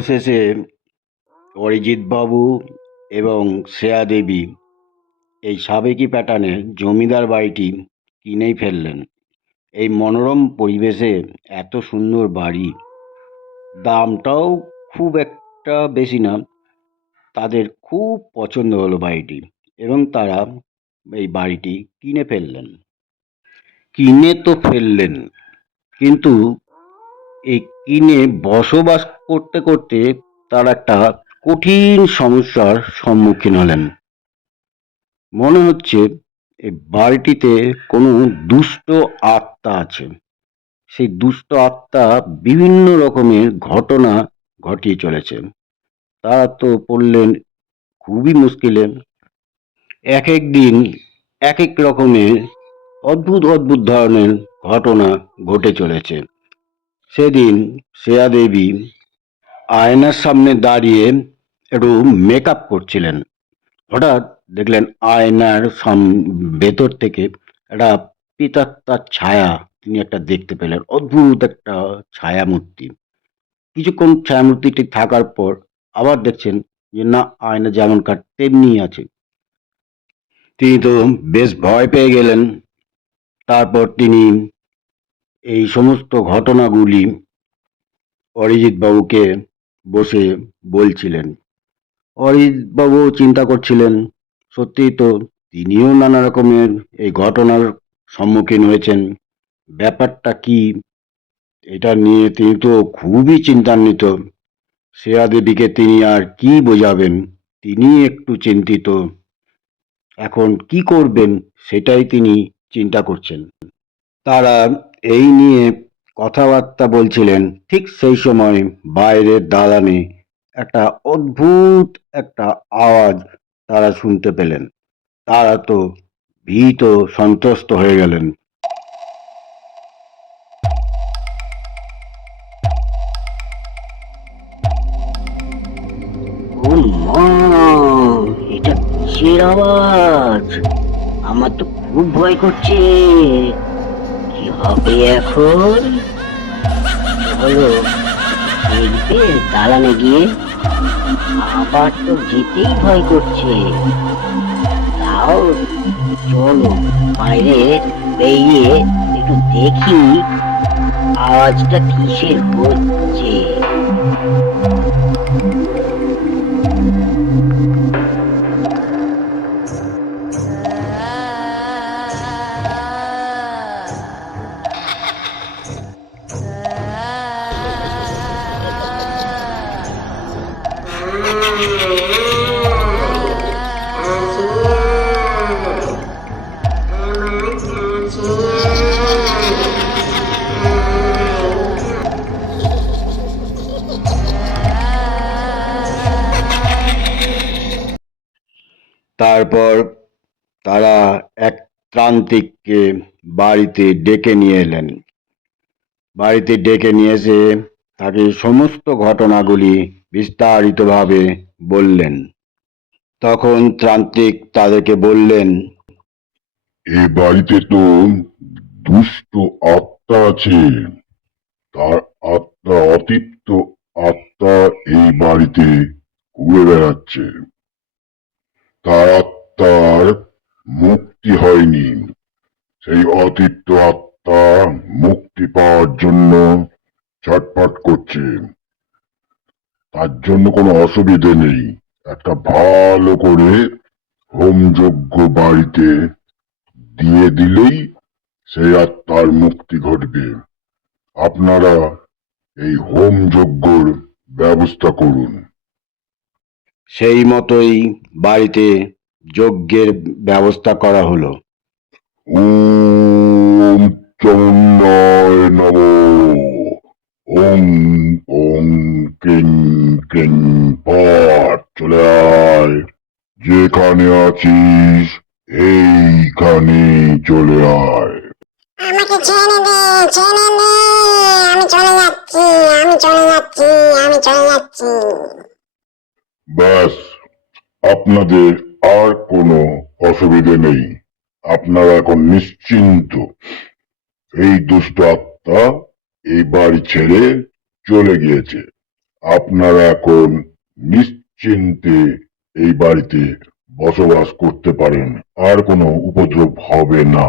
অবশেষে অরিজিৎ বাবু এবং শ্রেয়া দেবী এই সাবেকি প্যাটার্নের জমিদার বাড়িটি কিনেই ফেললেন। এই মনোরম পরিবেশে এত সুন্দর বাড়ি, দামটাও খুব একটা বেশি না। তাদের খুব পছন্দ হলো বাড়িটি এবং তারা এই বাড়িটি কিনে ফেললেন। কিনে তো ফেললেন, কিন্তু এই কিনে বসবাস করতে করতে তারা একটা কঠিন সমস্যার সম্মুখীন হলেন। মনে হচ্ছে এই বাড়িটিতে কোনো দুষ্ট আত্মা আছে। সেই দুষ্ট আত্মা বিভিন্ন রকমের ঘটনা ঘটিয়ে চলেছে। তারা তো পড়লেন খুবই মুশকিলে। এক এক দিন এক এক রকমের অদ্ভুত অদ্ভুত ধরনের ঘটনা ঘটে চলেছে। সেদিন শ্রেয়া দেবী আয়নার সামনে দাঁড়িয়ে একটু মেকআপ করছিলেন। হঠাৎ দেখলেন আয়নার ভেতর থেকে একটা প্রেতাত্মার ছায়া তিনি একটা দেখতে পেলেন। অদ্ভুত একটা ছায়া মূর্তি। কিছুক্ষণ ছায়া মূর্তিটি থাকার পর আবার দেখছেন যে না, আয়না যেমনকার তেমনি আছে। তিনি তো বেশ ভয় পেয়ে গেলেন। তারপর তিনি এই সমস্ত ঘটনাগুলি অরিজিৎ বাবুকে বসে বলছিলেন। অরিজিৎ বাবু চিন্তা করছিলেন, সত্যিই তো তিনিও নানা রকমের এই ঘটনার সম্মুখীন হয়েছেন। ব্যাপারটা কি, এটা নিয়ে তিনি তো খুবই চিন্তান্বিত। শ্রেয়া দেবীকে তিনি আর কি বোঝাবেন, তিনি একটু চিন্তিত। এখন কি করবেন সেটাই তিনি চিন্তা করছেন। তারা এই নিয়ে কথাবার্তা বলছিলেন। ঠিক সেই সময় বাইরের দালানে একটা অদ্ভুত একটা আওয়াজ তারা শুনতে পেলেন। তারা তো ভীত সন্ত্রস্ত হয়ে গেলেন। ও মা, এটা কিসের আওয়াজ? আমার তো খুব ভয় করছে। কি হবে এখন? চলো দেখবে দালানে গিয়ে। আবার তো যেতেই ভয় করছে। তাও চলো বাইরে বেরিয়ে একটু দেখি আওয়াজটা কিসের হচ্ছে। তারপর তারা এক ত্রান্তিককে বাড়িতে ডেকে নিয়ে এলেন। বাড়িতে ডেকে নিয়ে এসে তাকে সমস্ত ঘটনাগুলি বিস্তারিতভাবে বললেন। তখন ত্রান্তিক তাদেরকে বললেন, এ বাড়িতে তো দুষ্ট আত্মা আছে। তার আত্মা, অতৃপ্ত আত্মা এই বাড়িতে ঘুরে বেড়াচ্ছে। তার আত্মার মুক্তি হয়নি। সেই অতৃপ্ত আত্মা মুক্তি পাওয়ার জন্য ছটফট করছে। তার জন্য কোনো অসুবিধে নেই। একটা ভালো করে হোমযজ্ঞ বাড়িতে দিয়ে দিলেই সেই আত্মার মুক্তি ঘটবে। আপনারা এই হোমযজ্ঞর ব্যবস্থা করুন। সেই মতোই বাড়িতে যজ্ঞের ব্যবস্থা করা হলো। ওম চন্দ্রায় নমঃ। ওম ওম কিং কিং পাঠ। চলে আয়, যেখানে আছিস এইখানে চলে আয়। আমাকে ছেড়ে দে, ছেড়ে দে। আমি চলে যাচ্ছি, আমি চলে যাচ্ছি, আমি চলে যাচ্ছি। ব্যাস, আপনাদের আর কোনো অসুবিধে নেই। আপনারা এখন নিশ্চিন্ত। এই দুষ্ট আত্মা এই বাড়ি ছেড়ে চলে গিয়েছে। আপনারা এখন নিশ্চিন্তে এই বাড়িতে বসবাস করতে পারেন, আর কোনো উপদ্রব হবে না।